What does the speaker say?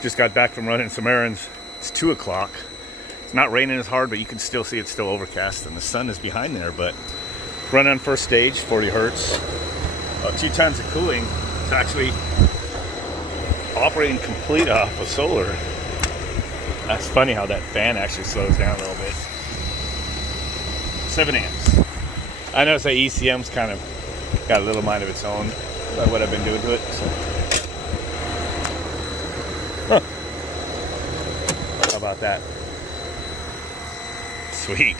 Just got back from running some errands. It's 2 o'clock. It's not raining as hard, but you can still see it's still overcast and the sun is behind there. But running on first stage, 40 hertz. 2 times of cooling. It's actually operating complete off of solar. That's funny how that fan actually slows down a little bit. 7 amps. I noticed that ECM's kind of got a little mind of its own by what I've been doing to it. So. Huh. How about that? Sweet.